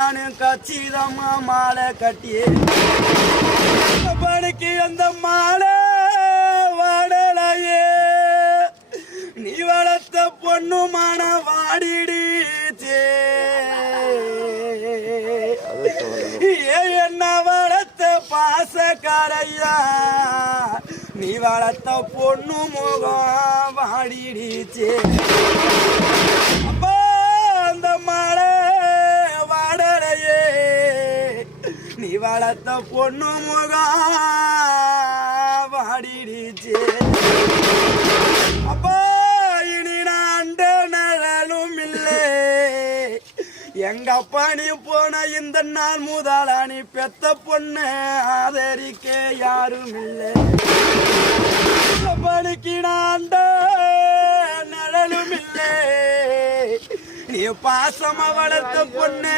நானும் கச்சிதமா மாலை கட்டி பணிக்கு அந்த மாலை வாடலையே நீ வளர்த்த பொண்ணுமான வாடிடுச்சே என்ன வளர்த்த பாசக்காரையா நீ வளர்த்த பொண்ணு முகம் வாடிடுச்சே அப்பா அந்த மாலை வாடலையே நீ வளர்த்த பொண்ணு முகம் வாடிடுச்சே அப்பா இனி நான் நலனும் இல்லை எங்க அப்பா நீ போன இந்த நாள் முதலா நீ பெத்த பொண்ணு ஆதரிக்க யாரும் இல்லை பணிக்கு நான் நலனும் இல்லை நீ பாசமா வளர்த்த பொண்ணு